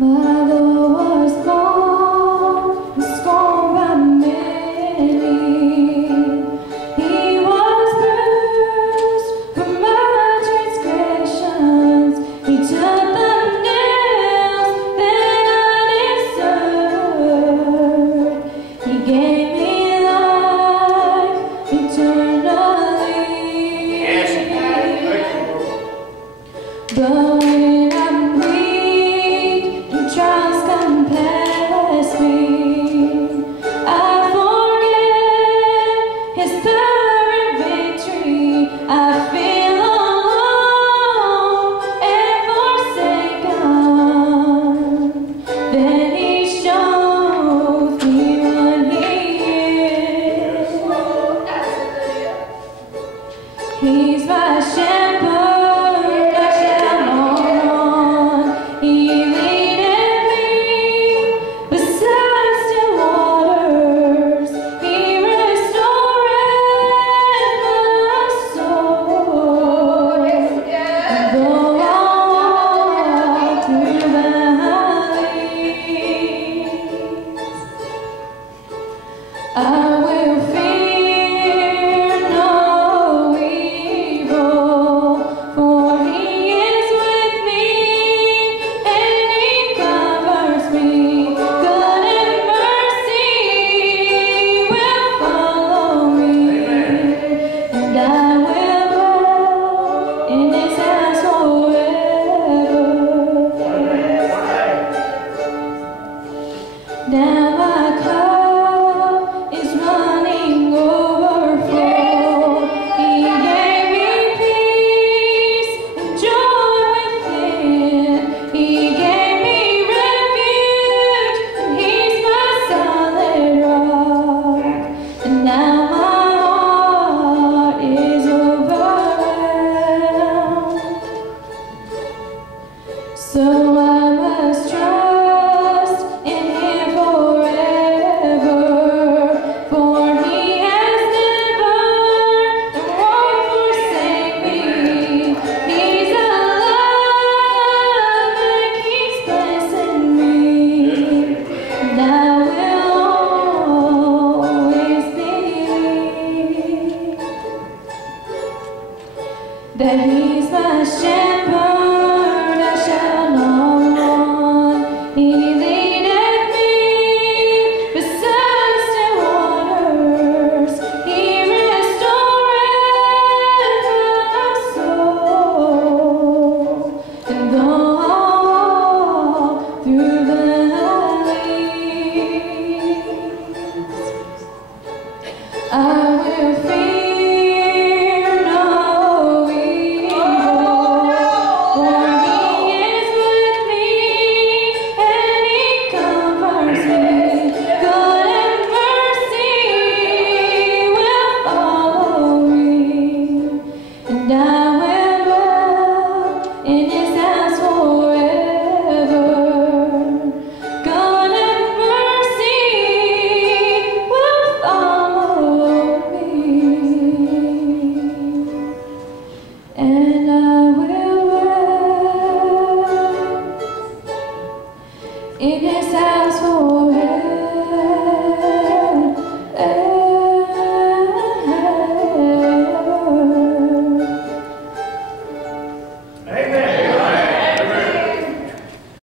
My Lord was born and scorned by many. He was bruised for my transgressions. He took the nails that I deserved. He gave me life eternally. But when I'm weak and trials come past me, I forget His power and victory. I feel alone and forsaken. Then He shows me what He is. He's my shepherd. I will fear no evil, for He is with me, and He covers me. Good and mercy will follow me, and I will dwell in His house forever. Now my cup is running overflow. He gave me peace and joy within. He gave me refuge, and He's my solid rock. And now my heart is overwhelmed. So I must trust in Him forever, for He has never and won't forsake me. He's a love that keeps blessing me, and I will always believe that He's my shepherd. I shall not want. He leadeth me beside still waters. He restoreth my soul. And though I walk through the valleys, I will fear no evil, for He is with me, and He comforts me. Good and mercy will follow me, and I will dwell in His house forever. Good and mercy will follow me, and I will dwell in His house